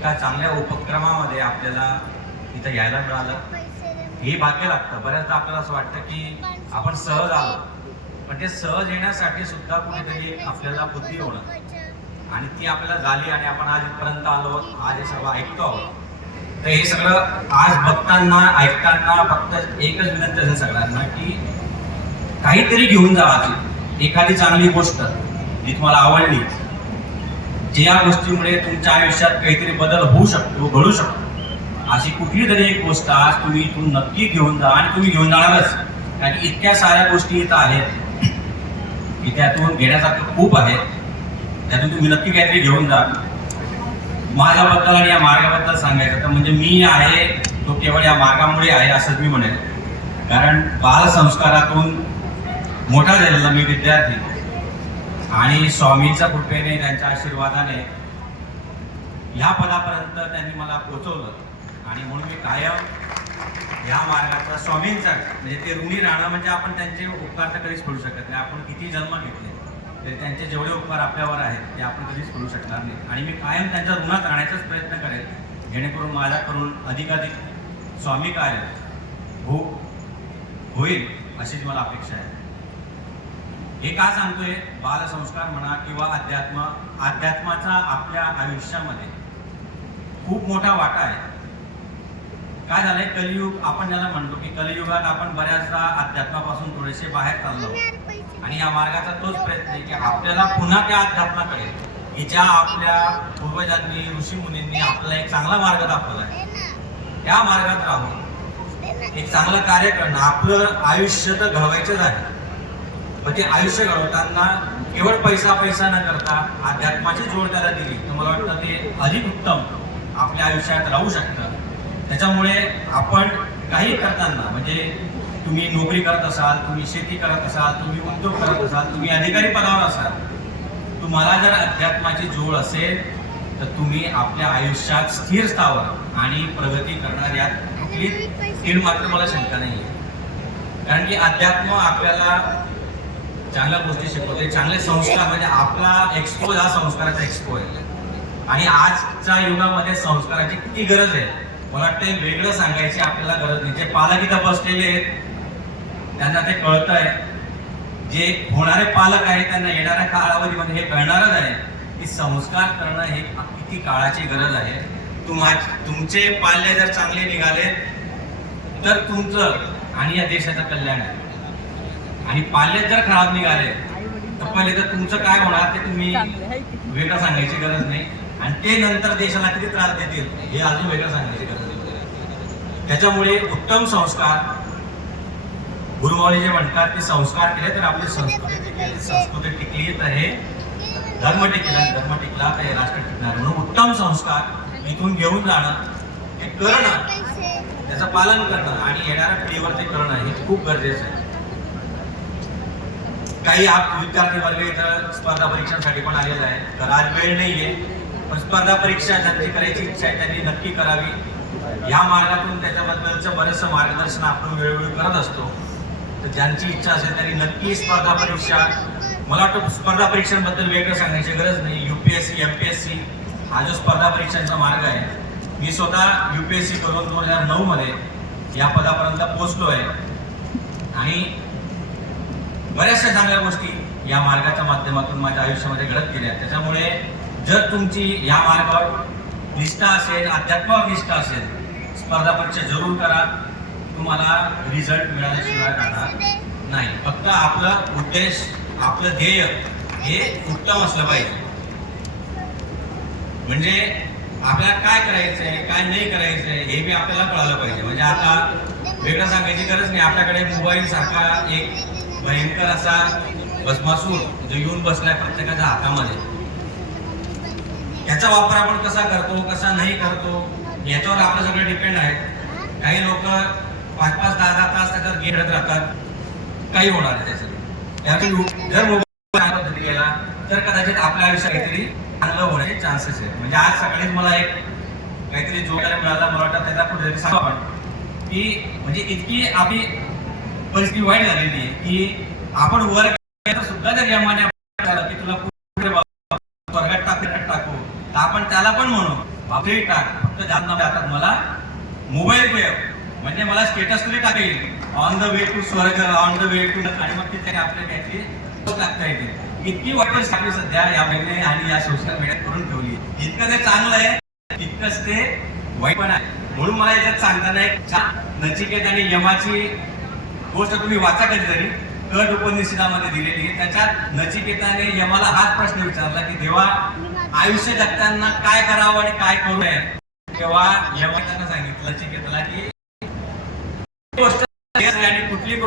एका चांगल्या उपक्रमामध्ये आपल्याला इथं यायला मिळालं, हे भाग्य लागतं. बऱ्याचदा आपल्याला असं वाटतं की आपण सहज आलो, पण ते सहज येण्यासाठी सुद्धा कुठेतरी आपल्याला बुद्धी होणं आणि ती आपल्याला झाली आणि आपण आज इथपर्यंत आलो, आज हे सगळं ऐकतो आहोत. तर हे सगळं आज बघताना ऐकताना फक्त एकच विनंती असेल सगळ्यांना की काहीतरी घेऊन जा. एखादी चांगली गोष्ट जी तुम्हाला आवडली, ज्या गोष्टीमुळे तुमच्या आयुष्यात काहीतरी बदल होऊ शकतो, घडू शकतो, अशी कुठली तरी एक गोष्ट आज तुम्ही इथून नक्की घेऊन जा. आणि तुम्ही घेऊन जाणारच, कारण इतक्या साऱ्या गोष्टी इथं आहेत की त्यातून घेण्यासारखं खूप आहे. त्यातून तुम्ही नक्की काहीतरी घेऊन जा. माझ्याबद्दल आणि या मार्गाबद्दल सांगायचं तर म्हणजे मी आहे तो केवळ या मार्गामुळे आहे असंच मी म्हणेन. कारण बालसंस्कारातून मोठा झालेला मी विद्यार्थी आणि स्वामींच्या कृपेने, त्यांच्या आशीर्वादाने ह्या पदापर्यंत त्यांनी मला पोहोचवलं. आणि म्हणून मी कायम ह्या मार्गाचा स्वामींचा म्हणजे ते ऋणी राहणं म्हणजे आपण त्यांचे उपकार तर कधीच करू शकत नाही. आपण किती जन्म घेतले तरी त्यांचे जेवढे उपकार आपल्यावर आहेत ते आपण कधीच करू शकणार नाही. आणि मी कायम त्यांच्या ऋणात राहण्याचाच प्रयत्न करेन, जेणेकरून माझ्याकडून अधिकाधिक स्वामी कार्य होईल अशीच मला अपेक्षा आहे. हे का सांगतोय? बालसंस्कार म्हणा किंवा अध्यात्माचा आपल्या आयुष्यामध्ये खूप मोठा वाटा आहे. काय झालंय, कलियुग आपण ज्याला म्हणतो की कलियुगात आपण बऱ्याचदा अध्यात्मापासून थोडेसे बाहेर चाललो आणि या मार्गाचा तोच प्रयत्न आहे की आपल्याला पुन्हा त्या अध्यात्माकडे, की ज्या आपल्या पूर्वजांनी, ऋषीमुनींनी आपल्याला एक चांगला मार्ग दाखवला आहे, त्या मार्गात राहून एक चांगलं कार्य करणं. आपलं आयुष्य तर घडवायचंच आहे, पण ते आयुष्य घडवताना केवळ पैसा न करता अध्यात्माची जोड त्याला दिली तर मला वाटतं ते अधिक उत्तम आपल्या आयुष्यात राहू शकतं. त्याच्यामुळे आपण काही करताना, म्हणजे तुम्ही नोकरी करत असाल, तुम्ही शेती करत असाल, तुम्ही उद्योग करत असाल, तुम्ही अधिकारी पदावर असाल, तुम्हाला जर अध्यात्माची जोड असेल तर तुम्ही आपल्या आयुष्यात स्थिर स्थावर आणि प्रगती करणार यात कुठली तीळ मात्र मला शंका नाही आहे. कारण की अध्यात्म आपल्याला चांगल्या गोष्टी शिकवते, चांगले संस्कार, म्हणजे आपला एक्सपोज हा संस्काराचा एक्सपो आहे. आणि आजच्या युगामध्ये संस्काराची किती गरज आहे मला वाटतं वेगळं सांगायची आपल्याला गरज नाही. जे पालक इथं बसलेले आहेत त्यांना ते कळत आहे, जे होणारे पालक आहेत त्यांना येणाऱ्या कालावधीमध्ये हे कळणारच आहे की संस्कार करणं हे किती काळाची गरज आहे. तुमचे पाल्य जर चांगले निघाले तर तुमचं आणि या देशाचं कल्याण आहे, आणि पाल्य जर खराब निघाले तर पहिले तर तुमचं काय होणार ते तुम्ही वेगळं सांगायची गरज नाही, आणि ते नंतर देशाला किती त्रास देतील हे अजून वेगळं सांगायची गरज नाही. त्याच्यामुळे उत्तम संस्कार, गुरुमाऊली जे म्हणतात की संस्कार केले तर आपली संस्कृती टिकली तर हे धर्म टिकला तर हे राष्ट्र टिकणार. म्हणून उत्तम संस्कार इथून घेऊन जाणं, हे करणं, त्याचं पालन करणं आणि येणाऱ्या पिढीवर ते करणं हे खूप गरजेचं आहे. काही विद्यार्थी वर्ग इथं स्पर्धा परीक्षांसाठी पण आलेला आहे, तर आज वेळ नाहीये, पण स्पर्धा परीक्षा ज्यांची करायची इच्छा आहे त्यांनी नक्की करावी. या मार्गातून त्याच्याबद्दलचं बरेचसं मार्गदर्शन आपण वेळोवेळी करत असतो. तर ज्यांची इच्छा असेल त्यांनी नक्की स्पर्धा परीक्षा, मला वाटतं स्पर्धा परीक्षांबद्दल वेगळं सांगायची गरज नाही. UPSC MPSC हा जो स्पर्धा परीक्षांचा मार्ग आहे, मी स्वतः UPSC करून 2009 मध्ये या पदापर्यंत पोहोचलो आहे आणि बऱ्याचशा चांगल्या गोष्टी या मार्गाच्या माध्यमातून माझ्या आयुष्यामध्ये घडत गेल्या. त्याच्यामुळे जर तुमची या मार्गावर निष्ठा असेल, अध्यात्मावर निष्ठा असेल, स्पर्धा परीक्षा जरूर करा. तुम्हाला रिझल्ट मिळाल्याशिवाय राहणार नाही. फक्त आपला उद्देश, आपलं ध्येय हे उत्तम असलं पाहिजे. म्हणजे आपल्याला काय करायचंय, काय नाही करायचंय हे बी आपल्याला कळालं पाहिजे. म्हणजे आता वेगळं सांगायची गरज नाही. आपल्याकडे मोबाईल सारखा एक भयंकर असा भस्मासूर जो येऊन बसलाय प्रत्येकाच्या हातामध्ये, याचा वापर आपण कसा करतो, कसा नाही करतो याच्यावर आपलं सगळं डिपेंड आहे. काही लोक 5-5, 10-10 तास त्याच्यात घेत राहतात, काही होणार आहे त्याचं. जर मोबाईल पद्धती केला तर कदाचित आपल्या आयुष्यात काहीतरी चांगलं होण्याचे चान्सेस आहेत. म्हणजे आज सकाळीच मला एक काहीतरी जोडायला मिळाला, मला वाटतं त्याचा कुठेतरी सांगा आपण की म्हणजे इतकी आपली परिस्थिती वाईट झालेली आहे की आपण वर सुद्धा जर यमाने की तुला स्वर्गात टाकू तर आपण त्या त्याला पण म्हणू बापरे टाक, फक्त जाणं जातात मला मोबाईल पे, म्हणजे मला स्टेटस तरी टाकेल ऑन द वे टू स्वर्ग, ऑन द वे टू, आणि मग तिथे आपल्या काहीतरी टाकता येते. इतकी वाईट साखळी सध्या या महिने आणि या सोशल मीडियात करून ठेवली. इतकं ते चांगलं आहे तितकंच ते वाईट पण आहे. म्हणून मला याच्यात सांगताना एक नचिकेत आणि यमाची गोष्ट तुम्ही वाचा कधीतरी, कट उपनिषदामध्ये दिलेली आहे. त्याच्यात नचिकेताने यमाला हाच प्रश्न विचारला की देवा आयुष्य जगताना काय करावं आणि काय करू नये. तेव्हा यमाने त्यांना सांगितलं नचिकेताला की गोष्ट आणि कुठली